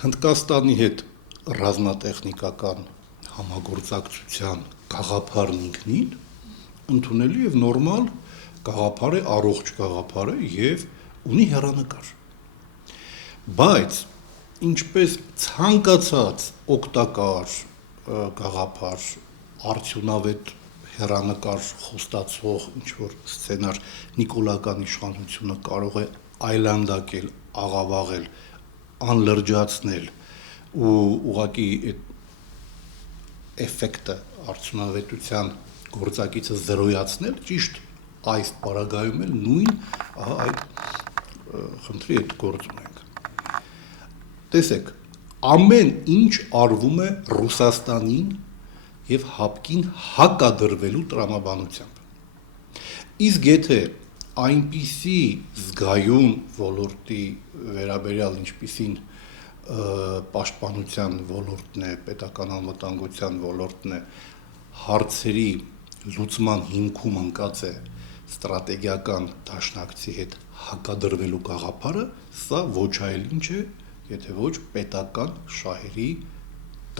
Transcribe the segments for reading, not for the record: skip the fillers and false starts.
Հնդկաստանի հետ ռազմատեխնիկական համագործակցության գաղափարն ինքնին ընդունելի եւ նորմալ գաղափար է, առողջ գաղափար է եւ ունի հեռանկար։ Բայց ինչպես ցանկացած օգտակար գաղափար, արդյունավետ հեռանկար խոստացող ինչ-որ սցենար նիկոլական իշխանությունը կարող է այլանդակել, աղավաղել, անլրջացնել ու ուղղակի այդ էֆեկտը արդյունավետության գործակիցը զրոյացնել, ճիշտ այս պարագայում էլ նույն այդ խնդրի հետ գործ ունենք։ Տեսեք, ամեն ինչ արվում է Ռուսաստանին եւ ՀԱՊԿ-ին հակադրվելու տրամաբանությամբ։ Իսկ եթե այնպիսի զգայուն ոլորտի վերաբերյալ, ինչպիսին պաշտպանության ոլորտն է, պետական անվտանգության ոլորտն է, հարցերի լուծման հիմքում ընկած է ստրատեգիական դաշնակցի հետ հակադրվելու գաղափարը, սա ոչ այլ ինչ է, եթե ոչ պետական շահերի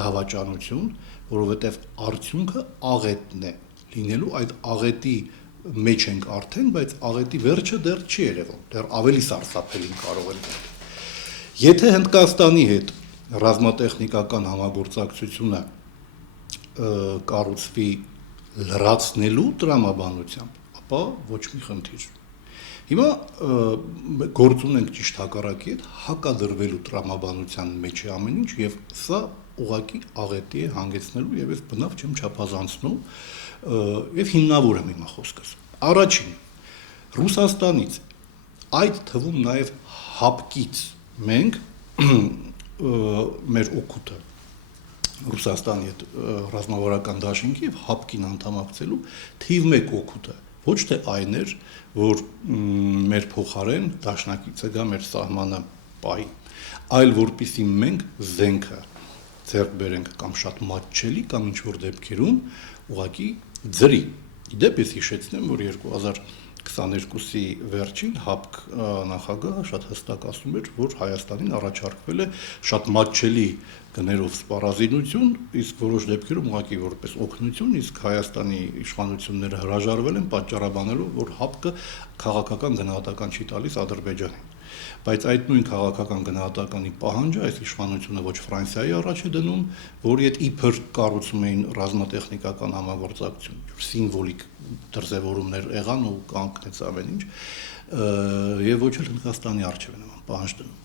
դավաճանություն, որովհետև արդյունքը աղետն է լինելու, այդ աղետի մեջ ենք արդեն, բայց աղետի վերջը դեռ չի երևում, դեռ ավելի սարսափելին կարող է լինել։ Եթե Հնդկաստանի հետ ռազմատեխնիկական համագործակցությունը կառուցվի լրացնելու տրամաբանությամբ, ապա ոչ մի խնդիր։ Հիմա գործ ունենք ճիշտ հակառակի հետ հակադրվելու տրամաբանության մեջ է ամեն ինչ եւ սա ուղղակի աղետի է հանգեցնելու եւ ես բնավ չեմ չափազանցնում եւ հիմնավոր եմ հիմա խոսքս։ Առաջին Ռուսաստանից, այդ թվում նաեւ ՀԱՊԿ-ից մենք մեր օգուտը Ռուսաստանի հետ ռազմավարական դաշինքի եւ ՀԱՊԿ-ին անդամակցելու թիվ 1 օգուտը ոչ թե այն էր, որ մեր փոխարեն դաշնակիցը գա մեր սահմանը պահի, այլ որպեսզի մենք զենքը ձեռք բերենք կամ շատ մատչելի կամ ինչ որ դեպքերում ուղղակի ձրի։ Իդեպ ես հիշեցնեմ, որ 2022-ի վերջին ՀԱՊԿ նախագահը շատ հստակ ասում էր, որ Հայաստանին առաջարկվել է շատ մատչելի գներով սպառազինություն, իսկ որոշ դեպքերում ուղղակի որպես օգնություն, իսկ Հայաստանի իշխանությունները հրաժարվել են պատճառաբանելով, որ ՀԱՊԿ-ը քաղաքական գնահատական չի տալիս Ադրբեջանին։ Բայց այդ նույն քաղաքական գնահատականի պահանջը այս իշխանությունը ոչ Ֆրանսիայի առաջ է դնում, որի հետ իբր կառուցում էին ռազմատեխնիկական համագործակցություն, սիմվոլիկ դրսևորումներ եղան ու կանգնեց ամեն ինչ, եւ ոչ էլ Հնդկաստանի առաջ է նման պահանջ դնում։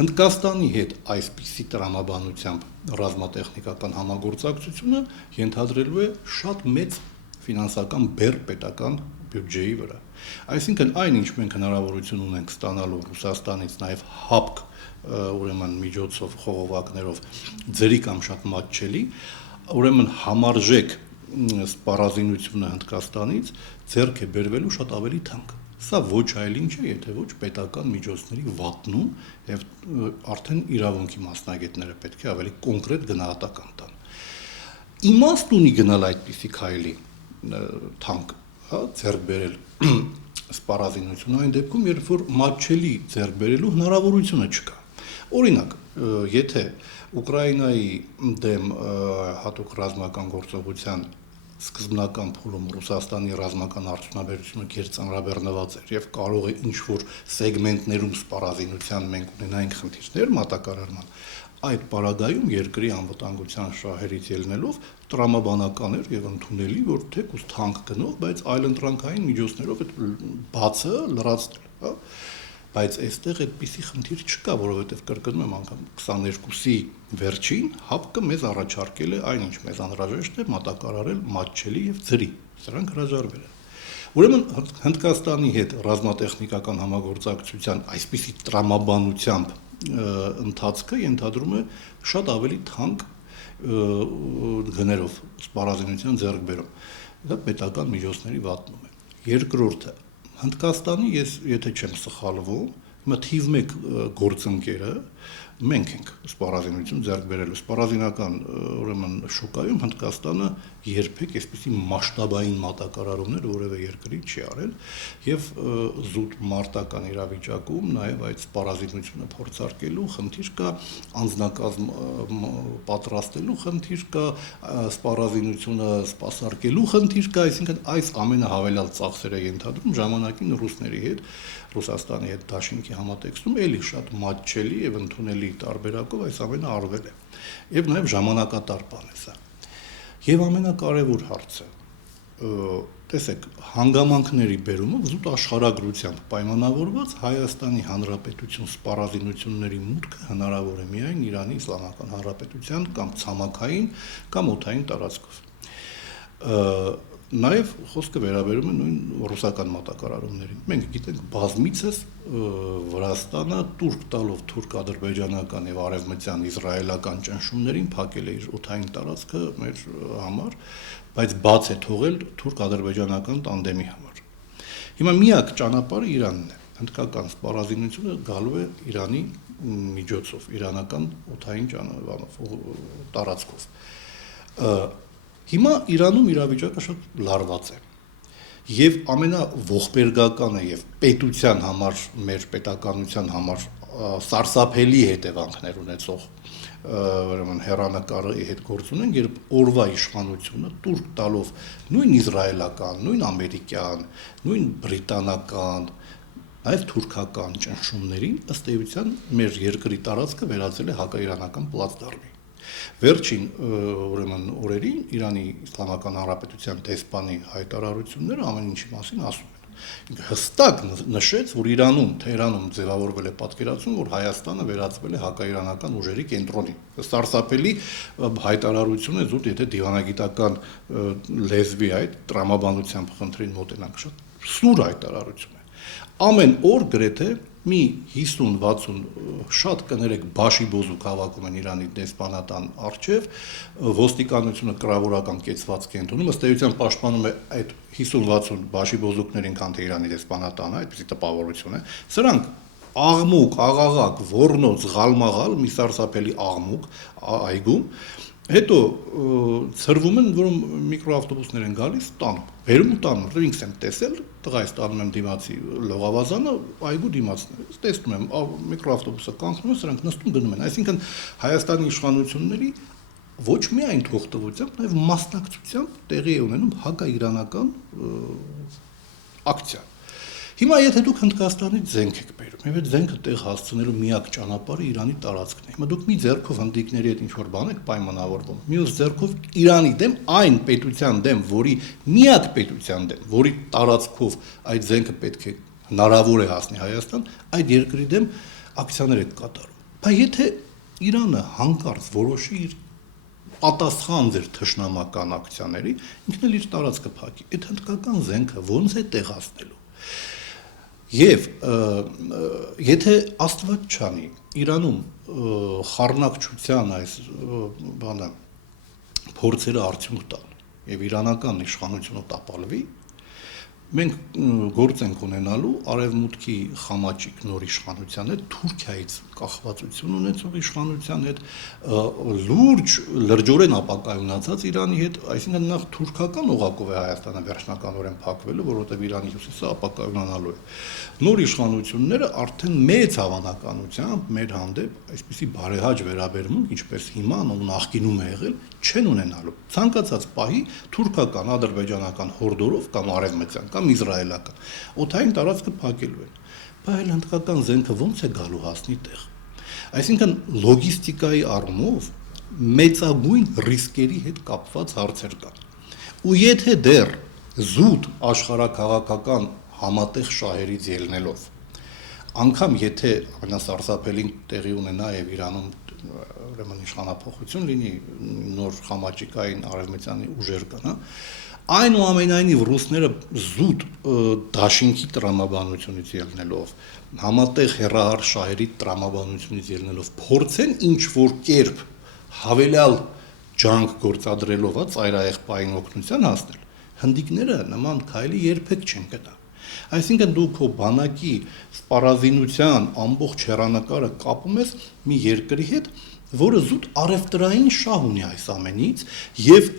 Հնդկաստանի հետ այսպիսի տրամաբանությամբ ռազմատեխնիկական համագործակցությունը ենթադրելու է շատ մեծ ֆինանսական բեռ պետական բյուջեի վրա։ Այսինքն այն, ինչ մենք հնարավորություն ունենք ստանալու Ռուսաստանից նաև ՀԱՊԿ ուրեմն միջոցով, խողովակներով ձրի կամ շատ մատչելի, ուրեմն համարժեք սպառազինությունը Հնդկաստանից ձեռք է բերվելու շատ ավելի թանկ։ Սա ոչ այլ ինչ է, եթե ոչ պետական միջոցների վատնում եւ արդեն իրավունքի մասնագետները պետք է ավելի կոնկրետ գնահատական տան։ Իմաստ ունի գնալ այդպիսի քայլի թանկ, հա, ձեռք բերել սպառազինությունը այն դեպքում, երբ որ մատչելի ձեռք բերելու հնարավորությունը չկա։ Օրինակ, եթե Ուկրաինայի դեմ հատուկ ռազմական գործողության սկզբնական փուլում Ռուսաստանի ռազմական արդյունաբերությունը գերծանրաբեռնված էր եւ կարող է ինչ-որ սեգմենտներում սպառազինության մենք ունենայինք խնդիրներ մատակարարման, այդ պարագայում երկրի անվտանգության շահերից ելնելով տրամաբանական էր եւ ընդունելի, որ թեկուզ թանկ գնով, բայց այլընտրանքային միջոցներով այդ բացը լրացնել, հա։ Բայց այստեղ այդպիսի խնդիր չկա, որովհետև կրկնում եմ անգամ 22-ի վերջին ՀԱՊԿ-ը մեզ առաջարկել է այնինչ մեզ անհրաժեշտ է մատակարարել մատչելի եւ ձրի։ Սրանք հրաժարվել են։ Ուրեմն Հնդկաստանի հետ ռազմատեխնիկական համագործակցության այսպիսի տրամաբանությամբ ընթացքը ենթադրում է շատ ավելի թանկ գներով սպառազինության ձեռքբերում։ Դա պետական միջոցների վատնում է։ Երկրորդը Հնդկաստանի, ես եթե չեմ սխալվում, հիմա թիվ 1 գործընկերը մենք ենք սպառազինություն ձեռք բերելու սպառազինական ուրեմն շուկայում Հնդկաստանը երբեք այսպիսի մասշտաբային մատակարարումներ որևէ երկրի չի արել եւ զուտ մարտական իրավիճակում նաեւ այդ սպառազինությունը փորձարկելու խնդիր կա անձնակազմ պատրաստելու խնդիր կա սպառազինությունը սպասարկելու խնդիր կա այսինքն այս ամենահավելյալ ծախսերը ենթադրում ժամանակին ռուսների հետ Ռուսաստանի հետ դաշինքի համատեքստում էլի շատ մատչելի եւ ընդունելի տարբերակով այս ամենը արվել է եւ նաեւ ժամանակատար բան է սա եւ ամենակարևոր հարցը տեսեք հանգամանքների բերումը զուտ աշխարհագրությամբ պայմանավորված Հայաստանի Հանրապետություն սպառազինությունների մուտքը հնարավոր է միայն Իրանի Իսլամական Հանրապետության կամ ցամաքային կամ օդային տարածքով Նաև խոսքը վերաբերում է նույն ռուսական մատակարարումներին։ Մենք գիտենք բազմիցս Վրաստանը турք տալով թուրք-ադրբեջանական եւ արևմտյան իսրայելական ճնշումներին փակել է իր օդային տարածքը մեր համար, բայց բաց է թողել թուրք-ադրբեջանական տանդեմի համար։ Հիմա միակ ճանապարհը Իրանն է։ Հնդկական սպառազինությունը գալու է Իրանի միջոցով, իրանական օդային տարածքով։ Հիմա Իրանում իրավիճակը շատ լարված է եւ ամենաողբերգականը եւ պետության համար մեր պետականության համար սարսափելի հետևանքներ ունեցող ուրեմն հերանեկարի հետ գործ ունեն երբ օրվա իշխանությունը турք տալով նույն իսրայելական, նույն ամերիկյան, նույն բրիտանական այլ թուրքական ճնշումներին ըստ էության մեր երկրի տարածքը վերածել է հակաիրանական պլացդարմի Վերջին ուրեմն օրերին Իրանի Իսլամական Հանրապետության դեսպանի հայտարարությունները ամեն ինչի մասին ասում են։ Ինքը հստակ նշեց, որ Իրանում, Թեհրանում ձևավորվել է պատկերացում, որ Հայաստանը վերածվել է հակաիրանական ուժերի կենտրոնի։ Սարսափելի հայտարարություն է զուտ, եթե դիվանագիտական լեզվի այդ տրամաբանությամբ խնդրին մոտենանք, շատ սուր հայտարարություն է։ Ամեն օր գրեթե մի 50-60 շատ կներեք բաշիբոզուկ հավաքում են Իրանի դեսպանատան առջև, ոստիկանությունը կրավորական կեցվածք է ընդունում, ըստ էության պաշտպանում է այդ 50-60 բաշիբոզուկներին, քան թե Իրանի դեսպանատանը, այդպիսի տպավորություն է։ Սրանք աղմուկ, աղաղակ, ոռնոց, ղալմաղալ, մի սարսափելի աղմուկ այգում, հետո ծրվում են, որում միկրոավտոբուսներ են գալիս, տանում, վերում ու տանում, ինքս եմ տեսել, տղայս տանում եմ դիմացի լողավազանը, այգու դիմացն է, տեսնում եմ, միկրոավտոբուսը կանգնում է, սրանք նստում գնում են, այսինքն Հայաստանի իշխանությունների ոչ միայն թողտվությամբ, նաև մասնակցությամբ տեղի է ունենում հակաիրանական ակցիա։ Հիմա եթե դուք Հնդկաստանից զենք եք բերում, եւ այդ զենքը տեղ հասցնելու միակ ճանապարհը Իրանի տարածքն է։ Հիմա դուք մի ձեռքով հնդիկների հետ ինչ-որ բան եք պայմանավորվում, մյուս ձեռքով Իրանի դեմ, այն պետության դեմ, որի միակ պետության դեմ, որի տարածքով այդ զենքը պետք է հնարավոր է հասնի Հայաստան, այդ երկրի դեմ ակցիաներ եք կատարում։ Բայց եթե Իրանը հանկարծ որոշի իր պատասխան ձեր թշնամական ակցիաների, ինքն էլ իր տարածքը փակի, այդ հնդկական զենքը ոնց է տեղ հասնելու։ Եվ եթե Աստված չանի Իրանում խառնակցության այս բանը փորձերը արդյունք տան եւ իրանական իշխանությունը տապալվի, մենք գործ ենք ունենալու արևմուտքի խամաճիկ նոր իշխանության հետ, Թուրքիայից կախվածություն ունեցող իշխանության հետ, լուրջ լրջորեն ապակայունացած Իրանի հետ, այսինքն նախ թուրքական օղակով է Հայաստանը վերջնականորեն փակվելու, որովհետև Իրանի հյուսիսը ապակայունանալու է։ Նոր իշխանությունները արդեն մեծ հավանականությամբ մեր հանդեպ այսպիսի բարեհաճ վերաբերմունք, ինչպես հիմա ու նախկինում է եղել, չեն ունենալու։ Ցանկացած պահի թուրքական, ադրբեջանական հորդորով կամ արևմտյան կամ իսրայելական օդային տարածքը փակելու են։ Բայց հնդկական զենքը ոնց է գալու հասնի տեղ։ Այսինքն լոգիստիկայի առումով մեծագույն ռիսկերի հետ կապված հարցեր կան։ Ու եթե դեռ զուտ աշխարհակաղակական համատեղ շահերից ելնելով, անգամ եթե ամենասարսափելին տեղի ունենա եւ Իրանում ուրեմն իշխանապողություն լինի, նոր խամաճիկային արևմտյանի ուժեր կան, այնուամենայնիվ ռուսները զուտ դաշինքի տրամաբանությունից ելնելով, համատեղ հեռահար շահերի տրամաբանությունից ելնելով փորձեն ինչ որ կերպ հավելյալ ջանք գործադրելով ծայրահեղ պահին օգնության հասնել, հնդիկները նման քայլի երբեք չեն գնա։ Այսինքն դու քո բանակի սպառազինության ամբողջ հեռանկարը կապում ես մի երկրի հետ, որը զուտ առևտրային շահ ունի այս ամենից եւ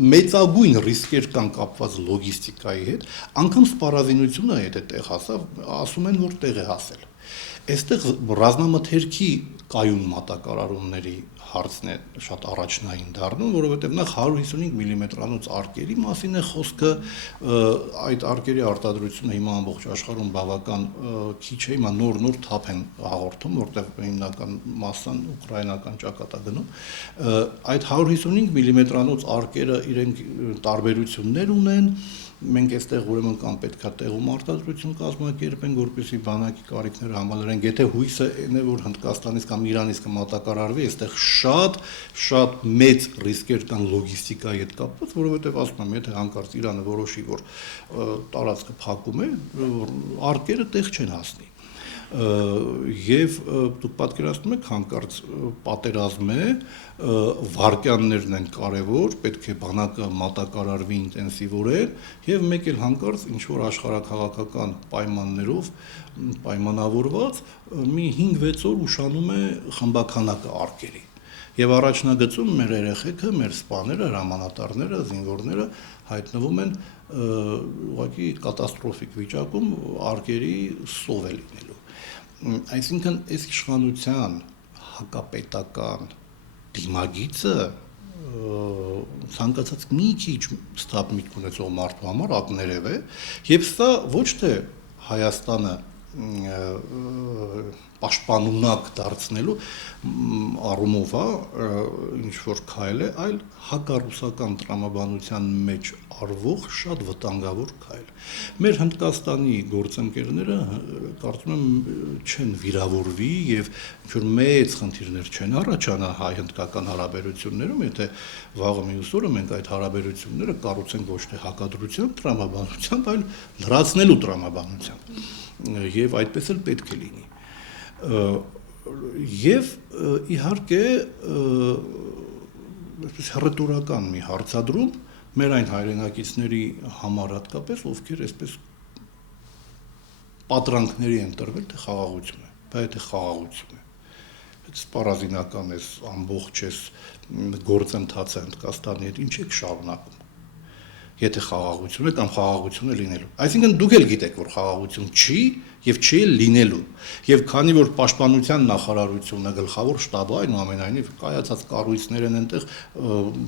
մեծագույն ռիսկեր կան կապված լոգիստիկայի հետ, անգամ սպառազինությունը եթե տեղ հասավ, ասում են որ տեղ է հասել։ Այստեղ ռազմամթերքի կայուն մատակարարումների հարցն է շատ առաջնային դառնում, որովհետև նախ 155 մմ-անոց արկերի մասին է խոսքը, այդ արկերի արտադրությունը հիմա ամբողջ աշխարհում բավական քիչ է, հիմա նոր թափ են հաղորդում, որտեղ հիմնական մասսան ուկրաինական ճակատագնում, այդ 155 մմ-անոց արկերը իրենք տարբերություններ ունեն, մենք այստեղ ուրեմն կամ պետքա տեղում արտադրություն կազմակերպենք, որպեսզի բանակի կարիքները համալրենք, եթե հույսը այն է, որ Հնդկաստանից կամ Իրանից կմատակարարվի, այստեղ շատ մեծ ռիսկեր կան լոգիստիկայի հետ կապված, որովհետև ասում եմ, եթե հանկարծ Իրանը որոշի, որ տարածքը փակում է, արկերը տեղ չեն հասնի։ Եվ դուք պատկերացնում եք հանկարծ պատերազմ է, վարկյաններն են կարևոր, պետք է բանակը մատակարարվի ինտենսիվորեն եւ մեկ էլ հանկարծ ինչ որ աշխարհակաղակական պայմաններով պայմանավորված մի 5-6 օր ուշանում է խմբականակը արկերի։ Եվ առաջնագծում մեր երեխեքը, մեր սպաները, հրամանատարները, զինվորները հայտնվում են ուղղակի կատաստրոֆիկ վիճակում արկերի սով է լինելու։ Այսինքն այս իշխանության հակապետական դիմագիծը ցանկացած մի քիչ ստապ միտք ունեցող մարդու համար ակներև է, եւ սա ոչ թե Հայաստանը պաշտպանունակ դարձնելու առումով ինչ որ քայլ է, այլ հակառուսական տրամաբանության մեջ արվող շատ վտանգավոր քայլ։ Մեր Հնդկաստանի գործընկերները կարծում եմ չեն վիրավորվի եւ ինչ որ մեծ խնդիրներ չեն առաջանա հայ-հնդկական հարաբերություններում, եթե վաղը մյուս օրը մենք այդ հարաբերությունները կառուցենք ոչ թե հակադրությամբ, տրամաբանությամբ, այլ լրացնելու տրամաբանությամբ։ Եվ այդպես էլ պետք է լինի։ Եվ իհարկե հռետորական մի հարցադրում մեր այն հայրենակիցների համար հատկապես, ովքեր այսպես պատրանքների են տրվել, թե խաղաղություն է, բայց եթե խաղաղություն է, սպառազինական էս ամբողջ էս գործընթացը Հնդկաստանի հետ ինչ եք շարունակում, եթե խաղաղություն է կամ խաղաղություն է լինելու։ Այսինքն դուք էլ գիտեք, որ խաղաղություն չի եւ չի լինելու։ Եվ քանի որ պաշտպանության նախարարությունը գլխավոր շտաբը այնուամենայնիվ կայացած կառույցներ են այնտեղ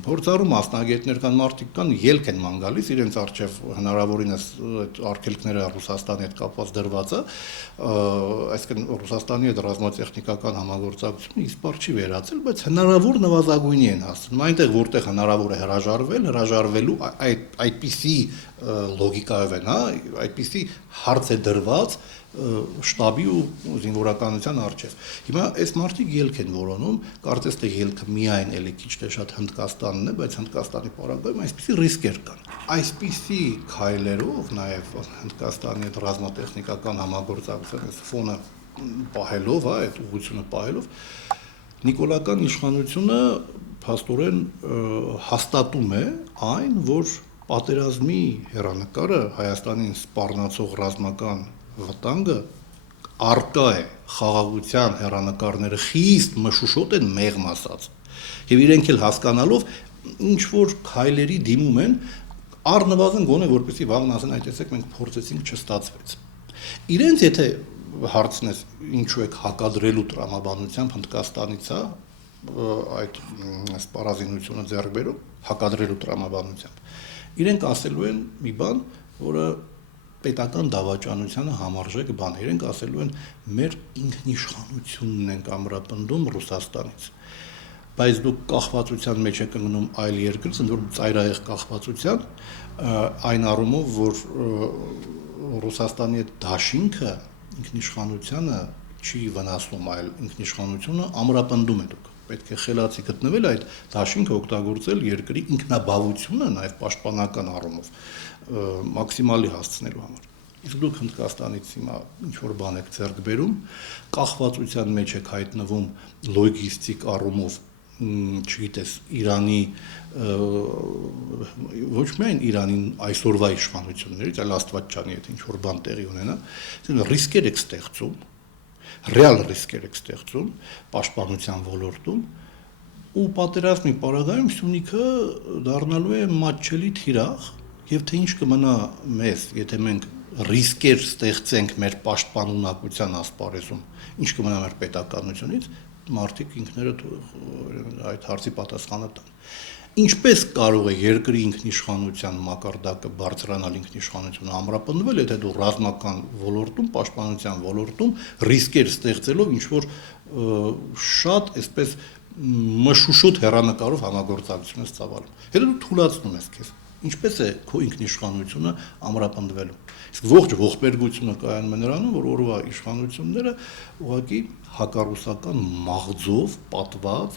փորձառու մասնագետներ կան, մարդիկ կան, ելք են ման գալիս իրենց արժեվ հնարավորինս այդ արգելքները Ռուսաստանի հետ կապված դրվածը, այսինքն Ռուսաստանի հետ ռազմատեխնիկական համագործակցությունը իսպար չի վերացել, բայց հնարավոր նվազագույնի են հասնում։ Այնտեղ որտեղ հնարավոր է հրաժարվելու այդպիսի լոգիկայով են, այդպիսի հարց է դրված շտաբի ու զինվորականության առջև։ Հիմա այս մարդիկ ելք են որոնում, կարծես թե ելքը միայն էլի քիչ թե շատ Հնդկաստանն է, բայց Հնդկաստանի պարագայում այսպիսի ռիսկեր կան։ Այսպիսի քայլերով նաև Հնդկաստանի հետ ռազմատեխնիկական համագործակցության ֆոնը պահելով, այդ ուղղությունը պահելով, նիկոլական իշխանությունը փաստորեն հաստատում է այն, որ պատերազմի հեռանկարը Հայաստանին սպառնացող ռազմական վտանգը արկա է, խաղաղության հեռանկարները խիստ մշուշոտ են մեղմ ասած։ Եվ իրենք էլ հասկանալով ինչ որ քայլերի դիմում են, առնվազն գոնե որպեսզի վաղն ասեն, այ տեսեք մենք փորձեցինք չստացվեց։ Իրենց եթե հարցնես ինչու եք հակադրելու տրամաբանությամբ Հնդկաստանից այդ սպառազինությունը ձեռք բերում, հակադրելու տրամաբանությամբ։ Իրենք ասելու են մի բան, որը պետական դավաճանությանը համարժեք բան է, իրենք ասելու են մեր ինքնիշխանությունն ենք ամրապնդում Ռուսաստանից, բայց դուք կախվածության մեջ եք ընկնում այլ երկրից, ընդ որ ծայրահեղ կախվածության, այն առումով, որ Ռուսաստանի այդ դաշինքը ինքնիշխանությանը չի վնասում, այլ ինքնիշխանությունը ամրապնդում է դուք։ Պետք է խելացի գտնվել այդ դաշինքը օգտագործել երկրի ինքնաբավությունը նաև պաշտպանական առումով մաքսիմալի հասցնելու համար։ Իսկ դուք Հնդկաստանից հիմա ինչ որ բան եք ձեռք բերում, կախվածության մեջ եք հայտնվում լոգիստիկ առումով չգիտես, Իրանի ոչ միայն Իրանի այսօրվա իշխանություններից, այլ Աստված չանի, եթե ինչ-որ բան տեղի ունենա, ռիսկեր եք ստեղծում, ռեալ ռիսկեր եք ստեղծում պաշտպանության ոլորտում, ու պատերազմի պարագայում Սյունիքը դառնալու է մատչելի թիրախ, եւ թե ինչ կմնա մեզ, եթե մենք ռիսկեր ստեղծենք մեր պաշտպանունակության ասպարեզում, ինչ կմնա մեր պետականությունից, մարդիկ ինքներդ այդ հարցի պատասխանը տան։ Ինչպես կարող է երկրի ինքնիշխանության մակարդակը բարձրանալ, ինքնիշխանությունը ամրապնդվել, եթե դու ռազմական ոլորտում, պաշտպանության ոլորտում ռիսկեր ստեղծելով ինչ-որ շատ այսպես մշուշոտ հեռանկարով համագործակցություն ես ծավալում։ Հետո դու թուլացնում ես քեզ։ Ինչպես է քո ինքնիշխանությունը ամրապնդվելու։ Իսկ ողջ ողբերգությունը կայանում է նրանում, որ օրվա իշխանությունները ուղղակի հակառուսական մաղձով պատված,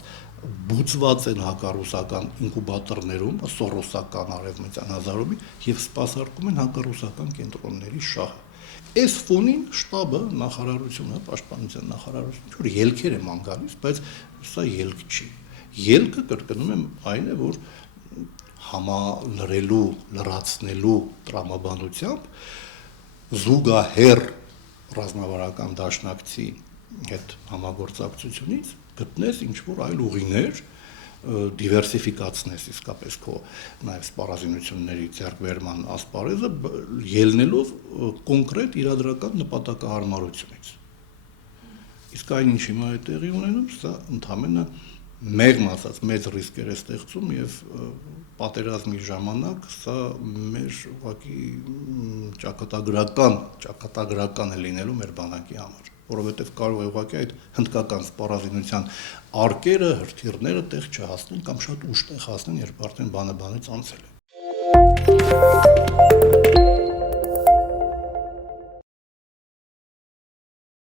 բուծված են հակառուսական ինկուբատորներում, սորոսական արևմտյան հազարումի եւ սպասարկում են հակառուսական կենտրոնների շահը։ Այս ֆոնին շտաբը, նախարարությունը, պաշտպանության նախարարությունը, որ ելքեր է ման գալիս, բայց սա ելք չի։ Ելքը կրկնում եմ այն է, որ համալրելու, լրացնելու տրամաբանությամբ զուգահեռ ռազմավարական դաշնակցի հետ համագործակցությունից գտնես ինչ-որ այլ ուղիներ, դիվերսիֆիկացնես իսկապես քո նաև սպառազինությունների ձեռքբերման ասպարեզը, ելնելով կոնկրետ իրադրական նպատակահարմարությունից։ Իսկ այն ինչ հիմա է տեղի ունենում, սա ընդհանրապես մեղմ ասած մեծ ռիսկեր է ստեղծում եւ պատերազմի ժամանակ սա մեր ուղղակի ճակատագրական է լինելու մեր բանակի համար, որովհետեւ կարող է ուղղակի այդ հնդկական սպառազինության արկերը, հրթիռները տեղ չհասնեն կամ շատ ուշ տեղ հասնեն, երբ արդեն բանը բանից անցել է։